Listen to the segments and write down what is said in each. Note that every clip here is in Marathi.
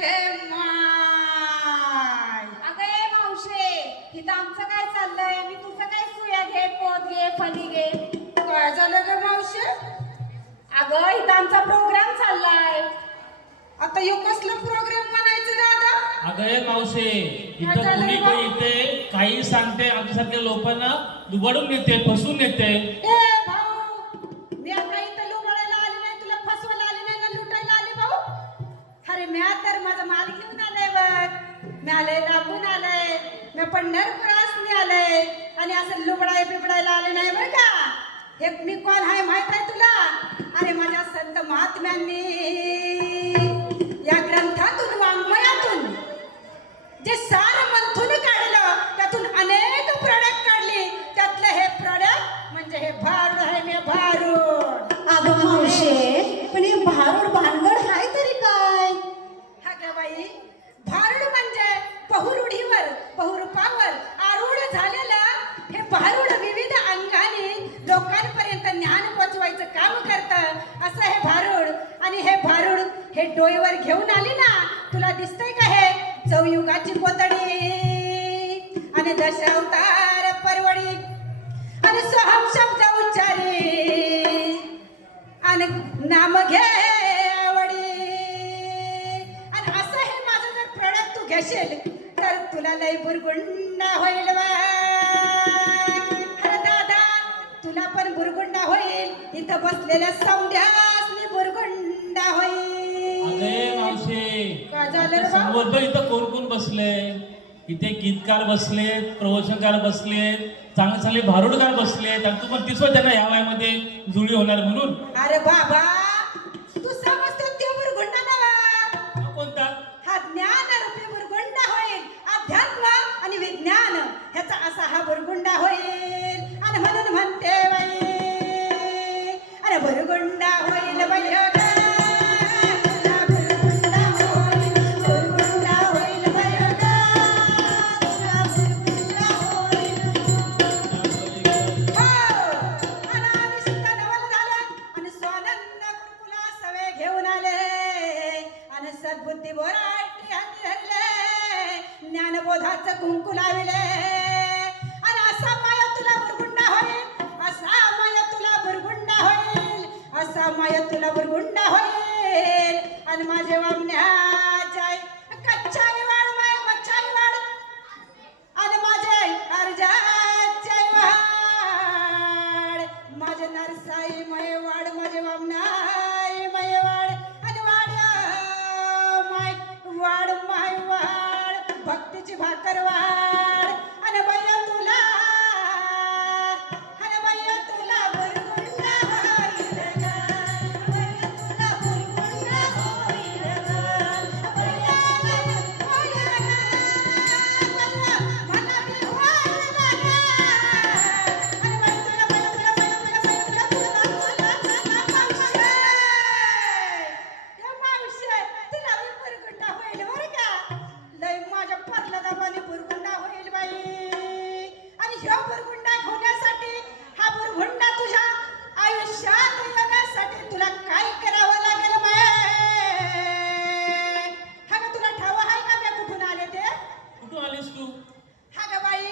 घे माय. अगं ए मावशे, इथं आमचं काय चाललंय? मी तुझं काय सुया घे, पोत घे, फणी घे. काय झालं ग मावशी? अगं इथं आमचा प्रोग्राम चाललाय. आता यो कसला प्रोग्राम म्हणायचं दादा? अगं ए मावशे, इथं काय कुणी झालं पण येते काही सांगते, आमच्यासारख्या लोकांना दुबडून नेते, फसवून नेते. ए भाऊ, मी आता इथं लुबाडायला आली नाही, तुला फसवायला आली नाही ना लुटायला आली भाऊ. अरे म्या तर माझा माल घेऊन आलाय बघ. मी आलंय लांबून आलंय, मी पंढरपुरासनी आलंय आणि असं लुबडाय बिबडायला आले नाही बरं का. हे मी कोण आहे माहित आहे तुला? अरे माझ्या संत महात्म्यांनी या ग्रंथातून वाङ्मयातून जे सार मंथून काढलं, त्यातून अनेक प्रोडक्ट काढली. त्यातलं हे प्रोडक्ट म्हणजे हे भारूड आहे. मी भारूड. अगं मावशे, पण हे भारूड भानगड हाय तरी काय? हा का बाई, भारूड म्हणजे बहुरूढीवर बहुरूपावर आरूढ झालेलं हे भारूड विविध अंगाने लोकांपर्यंत ज्ञान पोचवायचं काम करतं. असं हे भारूड. आणि हे भारूड हे डोईवर घेऊन आली ना, तुला दिसतंय का हे चौयुगाची पोतडी आणि दशावतार परवडी आणि सोहम शब्द उच्चारी आणि नाम घे आवडी. आणि असं हे माझं जर प्रोडक्ट तू घेशील तर तुला लय बुरगुंडा होईल बा. अरे दादा, तुला पण बुरगुंडा होईल, इथं बसलेल्या सौंध्यासनी बुरगुंडा होईल. अगे मावशे, काय झालं रे बा? समोर बघ इथं कोण कोण बसले. इथे गीतकार बसलेत, प्रवचनकार बसलेत, चांगले चांगले भारूडकार बसलेत. आणि तू पण तिसवं त्यांना या वयामध्ये जुळी होणार म्हणून. अरे बाबा, तू समजतो ते बुरगुंडा नवा. हा कोणता? हा ज्ञान रूपी बुरगुंडा होईल. अध्यात्म आणि विज्ञान ह्याचा असा हा बुरगुंडा होईल. आणि म्हणून म्हणते बाई, अरे बुरगुंडा होईल बाई हो ग. तुला बुरगुंडा होईल, बुरगुंडा होईल बाई हो ग. तुला बुरगुंडा होईल. हो, अनादी शुद्ध नवल झालं आणि स्वानंद गुरुकुला सवे घेऊन आले आणि सद्बुद्धी बोराटी हाती धरले, ज्ञानबोधाचं कुंकू लाविले. आणि असा माया तुला बुरगुंडा होईल, असा माया तुला बुरगुंडा होईल, असा माया तुला बुरगुंडा होईल. आणि माझे वामण्याच्या कच्चाई वाढ माय मच्छाई वाढ आणि माझे अर्जाचे वाढ, माझे नरसाई मय वाढ, माझे वामनाई मय वाढ. आणि वाढ माय वाढ माय वाढ, भक्तीची भाकर वाढ. आणि बया तुला, आणि बया तुला बुरगुंडा होईल ग. बया तुला बुरगुंडा होईल ग. बया बया होईल ग. बया मला बी होईल ग. आणि बया तुला, बया तुला, बया तुला, बया तुला, तुला मावशे, या मावशे, तुला बी बुरगुंडा होईल बरं का. लय माझ्या परला दाबाने बुरगुंडा होईल बाई. आणि ह्यो बुरगुंडा होण्यासाठी, हा बुरगुंडा तुझ्या आयुष्यात येण्यासाठी तुला काय करावं लागेल बाई? हा का तुला ठाव आहे का मी कुठून आले ते? कुठून आलीस तू? हा ग बाई,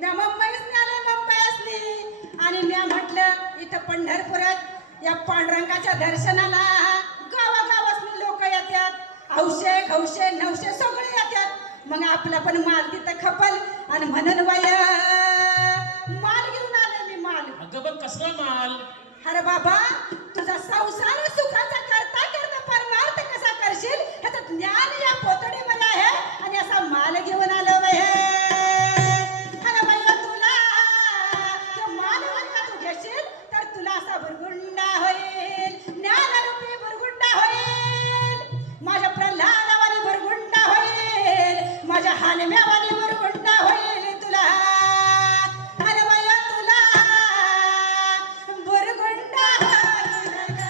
म्या मुंबईसनी आले, मुंबईसनी. आणि म्या म्हटलं इथं पंढरपुरात या पांडुरंगाच्या दर्शनाला गावागावासनी लोक येतात. हौशे खौशे नवशे सगळे येतात. मग आपला पण माल तिथं खपल. आणि म्हणून बाय माल घेऊन आले मी, माल. अगं पण कसला माल? अरे बाबा, तुझा संसार सुखाचा करता करता परमार्थ कसा करशील ह्याचं ज्ञान या पोतडीमध्ये आहे. आणि असा माल घेऊन आलो बाई. अरे बाई तुला तो माल का तू घेशील तर तुला असा बुरगुंडा होईल, ज्ञानरूपी बुरगुंडा होईल. माझ्या प्रल्हादावानी बुरगुंडा होईल, माझ्या हानम्यावानी बुरगुंडा होईल तुला. अरे बाई तुला बुरगुंडा होईल ग.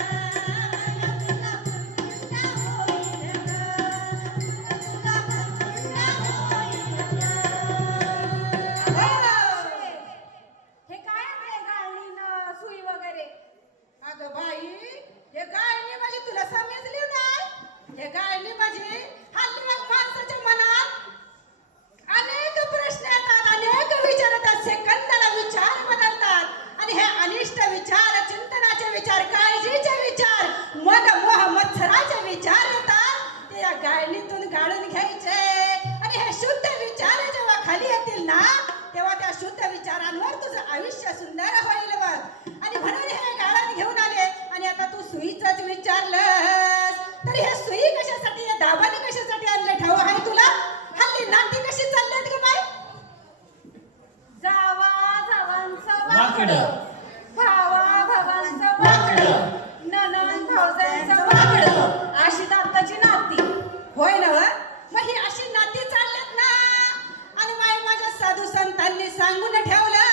भविष्य सुंदर होईल बघ. आणि म्हणून हे गाळण घेऊन आले. आणि आता तू सुईच विचारलंस तरी हे सुई कशासाठी, या दाबाने कशासाठी आणले ठाऊ आहे तुला? हल्ली नाती कशी चालल्यात ग बाई? जावा जावांचं वाकडं. वाकडं, भावा भावांचं वाकडं. वाकडं, नणंद भावजाईंचं वाकडं, अशी दाताची नाती. होय ना व? मग ही अशी नाती चालल्यात ना. आणि माझ्या साधू संतांनी सांगून ठेवलं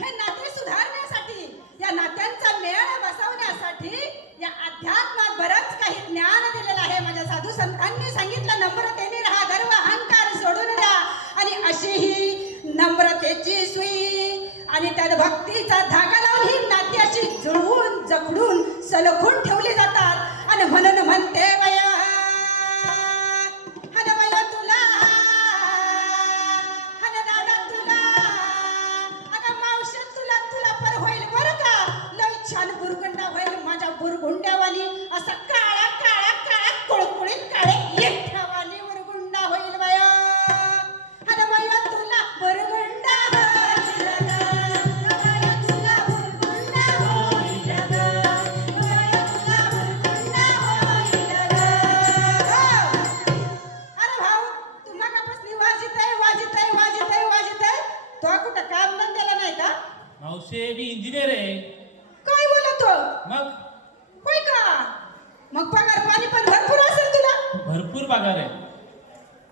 हे नाते सुधारण्यासाठी, या नात्यांचा मेळ बसवण्यासाठी या अध्यात्मात बरंच काही ज्ञान दिलेलं आहे. माझ्या साधू संतांनी सांगितलं नम्रतेने राहा, गर्व अहंकार सोडून द्या. आणि अशी ही नम्रतेची सुई आणि त्यात भक्तीचा धागा लावून ही नाती अशी जुळवून जखडून सलखून ठेवली जातात. आणि म्हणून म्हणते वया हन वया तुला, हन दादा तुला, अगं मावशी तुला, तुला पर होईल बरं का. लय छान बुरगुंडा होईल माझ्या बुरगुंड्यावाली. असा काळा काळा काळा कुळकुळीत काळे एकठावाली बुरगुंडा होईल वया. हन वया तुला बुरगुंडा होईल ग, वया तुला बुरगुंडा होईल ग, वया तुला बुरगुंडा होईल ग. अरे भाऊ, तू मगापासून वाजितय तो कुठं काम धंद्याला नाही का? मावशे मी इंजिनियर आहे. काय बोलतो? मग होय का? मग पगार पाणी पण भरपूर असेल तुला. भरपूर पगार आहे.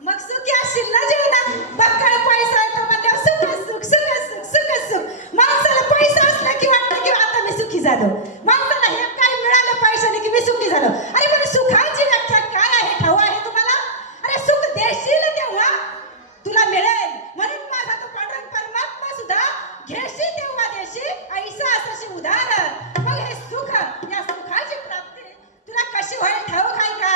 मग सुखी असशील ना जीवनात. बक्कळ पैसा येतो म्हणल्यावर सुख. माणसाला पैसा असला की वाटतं की आता मी सुखी झालो. माणसाला हे काय मिळालं पैशाने की मी सुखी झालो. अरे पण सुखाची व्याख्या काय आहे ठाऊ आहे तुम्हाला? अरे सुख देशील तेव्हा तुला मिळेल. म्हणून माझा तो पांडुरंग परमात्मा सुद्धा घेशी तेव्हा देशी ऐसा असशी उदाहरण. मग हे सुख, या सुखाची प्राप्ती तुला कशी होईल ठाऊक आहे का?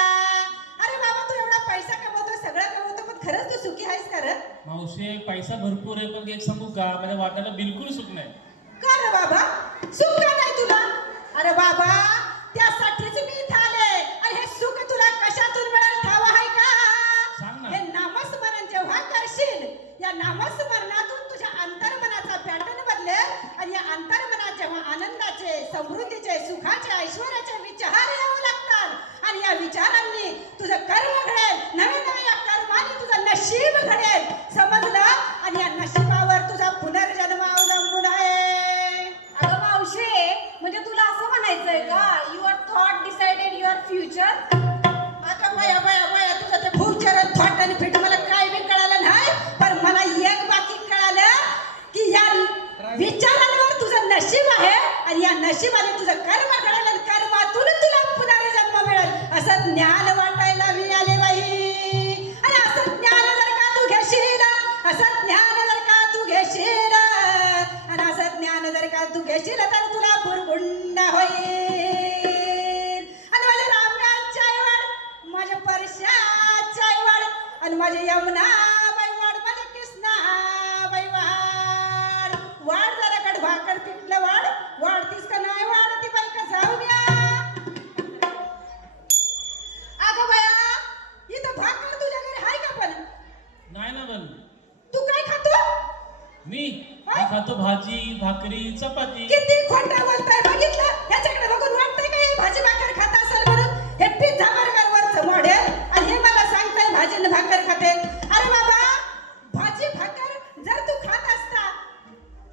अरे बाबा, तू एवढा पैसा कमवतो, सगळं कमवतो, पण खरंच तू सुखी आहेस का रे? मावशे पैसा भरपूर आहे पण एक सांगू का, माझ्या वाट्याला बिलकुल सुख नाही. का रे बाबा? सुख का नाही तुला? अरे बाबा, त्यासाठीच मी इथं आले. आणि हे सुख तुला कशातून मिळेल ठाव आहे का? सांग ना. हे नामस्मरण जेव्हा करशील, या नामस्मरणातून तुझ्या अंतर्मनाचा पॅटर्न बदलेल. आणि या अंतर्मनात जेव्हा आनंदाचे, समृद्धीचे, सुखाचे, ऐश्वर्याचे विचार येऊ लागतात आणि या विचारांनी तुझं कर्म घडेल. नवीन नव्या कर्माने तुझं नशीब घडेल. समजलं? आणि या नशिबावर तुझा पुनर्जन्म अवलंबून आहे. अगं मावशे, म्हणजे तुला असं म्हणायचंय का your thought decided your future? आता बया तुझं ते फ्युचर थॉट आणि फिट मला काय बी कळालं नाही. पण मला एक बाकी कळालं की या विचारांवर तुझं नशीब आहे. आणि या नशिबाने तुझं कर्म घडेल आणि कर्मातून तुला पुनर्जन्म मिळेल. असं ज्ञान वाटायला मी आले बाई. आणि असं ज्ञान जर का तू घेशील, असं ज्ञान जर का तू घेशील, आणि असं ज्ञान जर का तू घेशील तर तुला बुरगुंडा होईल. आणि माझ्या रामराजच्या आईवड, माझ्या परशाच्या आईवड, आणि माझ्या यमुना बाईवाड, माझ्या कृष्णा बाईवाड. वाढ जरा कड भाकर पिठलं वाढ. वाढतीस का नाही वाढती बाई का जाऊ द्या. अगं बया, इथं भाकर तुझ्या घरी आहे का पण? नाही ना पण तू काय खातो? मी खातो भाजी, भाकरी, चपाती. किती खोटं बोलताय बघितलं? ह्याच्याकडे बघून वाटतंय का हे भाजी भाकर खात असेल म्हणून? हे पिझ्झा बर्गर वरचं मॉडेल आणि हे मला सांगताय भाजी आणि भाकर खाते. अरे बाबा, भाजी भाकर जर तू खात असता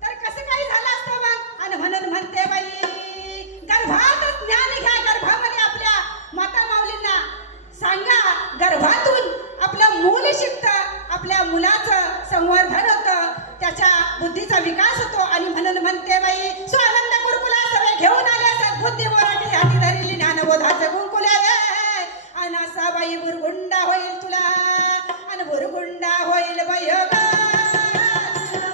तर कसं काही झालं असतं मग? आणि म्हणून म्हणते बाई, गर्भातच ज्ञान घ्या. गर्भामध्ये आपल्या माता माऊलींना सांगा, गर्भातून आपलं मूल शिकतं, आपल्या मुलाचं संवर्धन होतं, त्याच्या बुद्धीचा विकास होतो. आणि म्हणून म्हणते बाई, स्वानंद गुरुकुला सगळे घेऊन आले सद्बुद्धी बोराटी हाती धरली ज्ञानबोधाचे गुरुकुल आले. आणि असा बाई बुरगुंडा होईल तुला, आणि बुरगुंडा होईल बाई ग.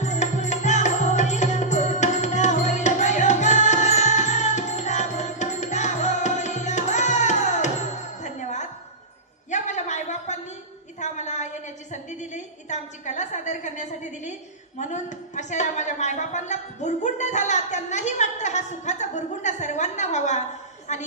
बुरगुंडा होईल, बुरगुंडा होईल बाई ग. तुला बुरगुंडा होईल हो. धन्यवाद. या माझ्या मायबापांनी इथं आम्हाला येण्याची संधी दिली, इथं आमची कला सादर करण्यासाठी दिली. म्हणून अशा या माझ्या मायबापांना बुरगुंड झाला, त्यांनाही वाटतं हा सुखाचा बुरगुंड सर्वांना व्हावा. आणि